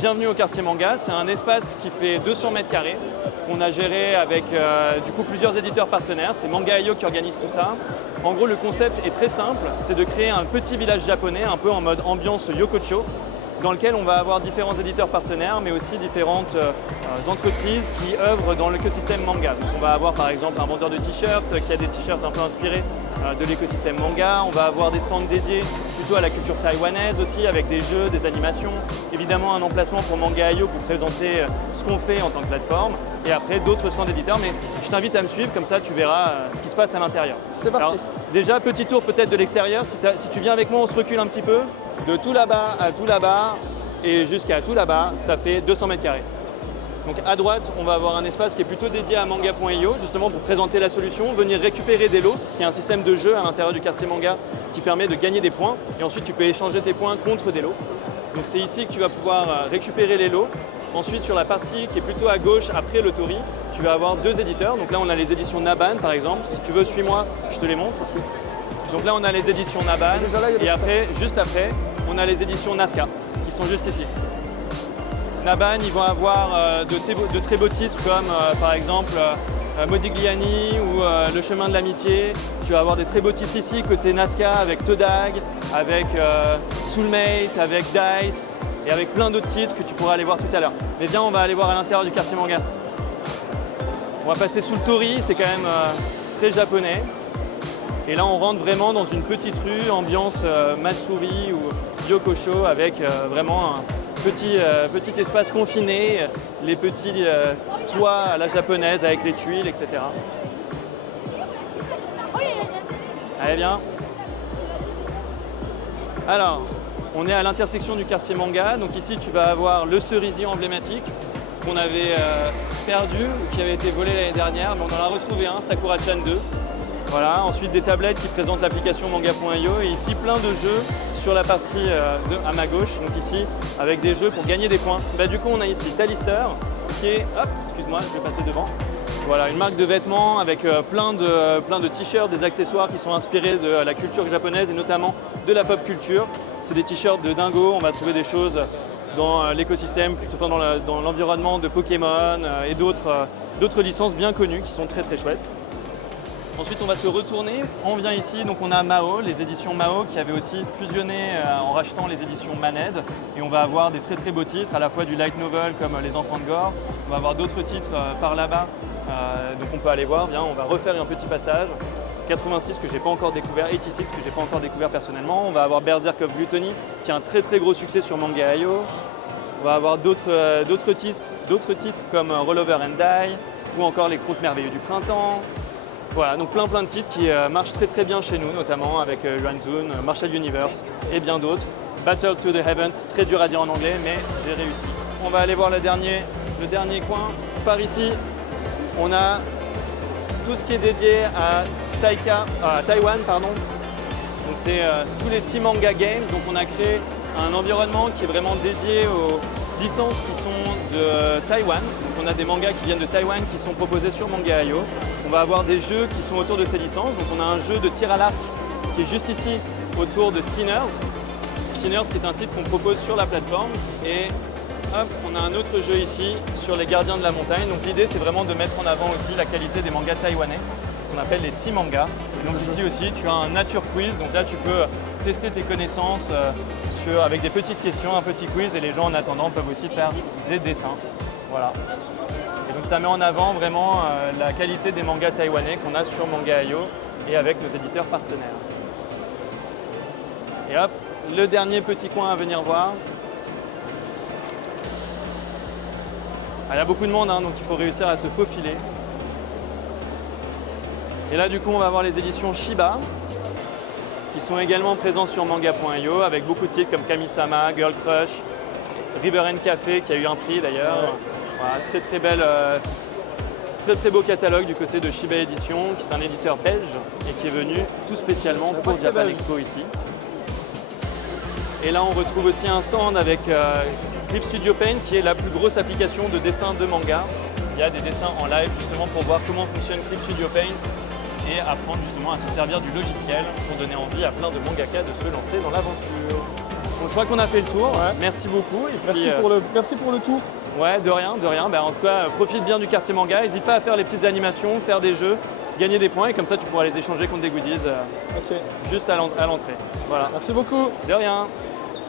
Bienvenue au quartier manga, c'est un espace qui fait 200 mètres carrés qu'on a géré avec du coup plusieurs éditeurs partenaires. C'est Manga.io qui organise tout ça. En gros, le concept est très simple, c'est de créer un petit village japonais, un peu en mode ambiance yokocho, dans lequel on va avoir différents éditeurs partenaires, mais aussi différentes entreprises qui œuvrent dans l'écosystème manga. Donc on va avoir par exemple un vendeur de t-shirts qui a des t-shirts un peu inspirés de l'écosystème manga. On va avoir des stands dédiés plutôt à la culture taïwanaise aussi, avec des jeux, des animations. Évidemment un emplacement pour Manga.io pour présenter ce qu'on fait en tant que plateforme. Et après d'autres stands d'éditeurs, mais je t'invite à me suivre, comme ça tu verras ce qui se passe à l'intérieur. C'est parti. Alors, déjà, petit tour peut-être de l'extérieur. Si tu viens avec moi, on se recule un petit peu. De tout là-bas à tout là-bas et jusqu'à tout là-bas, ça fait 200 mètres carrés. Donc à droite, on va avoir un espace qui est plutôt dédié à Manga.io, justement pour présenter la solution, venir récupérer des lots, parce qu'il y a un système de jeu à l'intérieur du quartier manga qui permet de gagner des points. Et ensuite, tu peux échanger tes points contre des lots. Donc c'est ici que tu vas pouvoir récupérer les lots. Ensuite, sur la partie qui est plutôt à gauche, après le Tori, tu vas avoir deux éditeurs. Donc là, on a les éditions Naban, par exemple. Si tu veux, suis-moi, je te les montre. Donc là, on a les éditions Naban. Et après, juste après, on a les éditions Nazca, qui sont juste ici. Naban, ils vont avoir de très beaux titres comme, par exemple, Modigliani ou Le chemin de l'amitié. Tu vas avoir des très beaux titres ici, côté Nazca, avec Todag, avec Soulmate, avec Dice, et avec plein d'autres titres que tu pourras aller voir tout à l'heure. Mais bien, on va aller voir à l'intérieur du quartier manga. On va passer sous le Tori, c'est quand même très japonais. Et là, on rentre vraiment dans une petite rue, ambiance Matsuri ou Yokosho, avec vraiment un petit espace confiné, les petits toits à la japonaise avec les tuiles, etc. Allez, bien. Alors, on est à l'intersection du quartier manga. Donc ici, tu vas avoir le cerisier emblématique qu'on avait perdu ou qui avait été volé l'année dernière, mais on en a retrouvé un, Sakura-chan 2. Voilà, ensuite des tablettes qui présentent l'application Manga.io et ici plein de jeux sur la partie à ma gauche, donc ici avec des jeux pour gagner des points. Bah, du coup on a ici Talister qui est, hop, excuse-moi, je vais passer devant. Voilà, une marque de vêtements avec plein de t-shirts, des accessoires qui sont inspirés de la culture japonaise et notamment de la pop culture. C'est des t-shirts de dingo, on va trouver des choses dans l'écosystème, plutôt dans l'environnement de Pokémon et d'autres licences bien connues qui sont très très chouettes. Ensuite, on va se retourner. On vient ici, donc on a Mao, les éditions Mao qui avaient aussi fusionné en rachetant les éditions Maned. Et on va avoir des très très beaux titres, à la fois du light novel comme Les Enfants de Gore. On va avoir d'autres titres par là-bas, donc on peut aller voir. Bien, on va refaire un petit passage. 86 que j'ai pas encore découvert, 86 que j'ai pas encore découvert personnellement. On va avoir Berserk of Gluttony qui a un très très gros succès sur Manga.io. On va avoir d'autres titres comme Rollover and Die ou encore Les Contes merveilleux du printemps. Voilà, donc plein de titres qui marchent très très bien chez nous, notamment avec Ranzun, Marshall Universe et bien d'autres. Battle to the Heavens, très dur à dire en anglais, mais j'ai réussi. On va aller voir le dernier coin. Par ici, on a tout ce qui est dédié à Taïwan. Donc c'est tous les Team Manga Games. Donc on a créé un environnement qui est vraiment dédié aux licences qui sont de Taïwan. Donc on a des mangas qui viennent de Taïwan qui sont proposés sur Manga.io. On va avoir des jeux qui sont autour de ces licences. Donc on a un jeu de tir à l'arc qui est juste ici autour de Sinners. Sinners qui est un titre qu'on propose sur la plateforme. Et hop, on a un autre jeu ici sur les gardiens de la montagne. Donc l'idée c'est vraiment de mettre en avant aussi la qualité des mangas taïwanais qu'on appelle les Team Manga. Et donc ici aussi tu as un nature quiz. Donc là tu peux tester tes connaissances avec des petites questions, un petit quiz et les gens en attendant peuvent aussi faire des dessins. Voilà. Et donc ça met en avant vraiment la qualité des mangas taïwanais qu'on a sur Manga.io et avec nos éditeurs partenaires. Et hop, le dernier petit coin à venir voir. Il y a beaucoup de monde, donc il faut réussir à se faufiler. Et là du coup on va voir les éditions Shiba qui sont également présents sur Manga.io avec beaucoup de titres comme Kami-sama, Girl Crush, River and Café qui a eu un prix d'ailleurs. Voilà, très beau catalogue du côté de Shiba Edition qui est un éditeur belge et qui est venu tout spécialement pour Japan Expo ici. Et là on retrouve aussi un stand avec Clip Studio Paint qui est la plus grosse application de dessin de manga. Il y a des dessins en live justement pour voir comment fonctionne Clip Studio Paint et apprendre justement à se servir du logiciel pour donner envie à plein de mangaka de se lancer dans l'aventure. Bon, je crois qu'on a fait le tour. Ouais. Merci beaucoup. Et puis, Merci pour le tour. Ouais, de rien, de rien. Ben, en tout cas, profite bien du quartier manga. N'hésite pas à faire les petites animations, faire des jeux, gagner des points et comme ça tu pourras les échanger contre des goodies Ok. juste à l'entrée. Voilà. Merci beaucoup. De rien.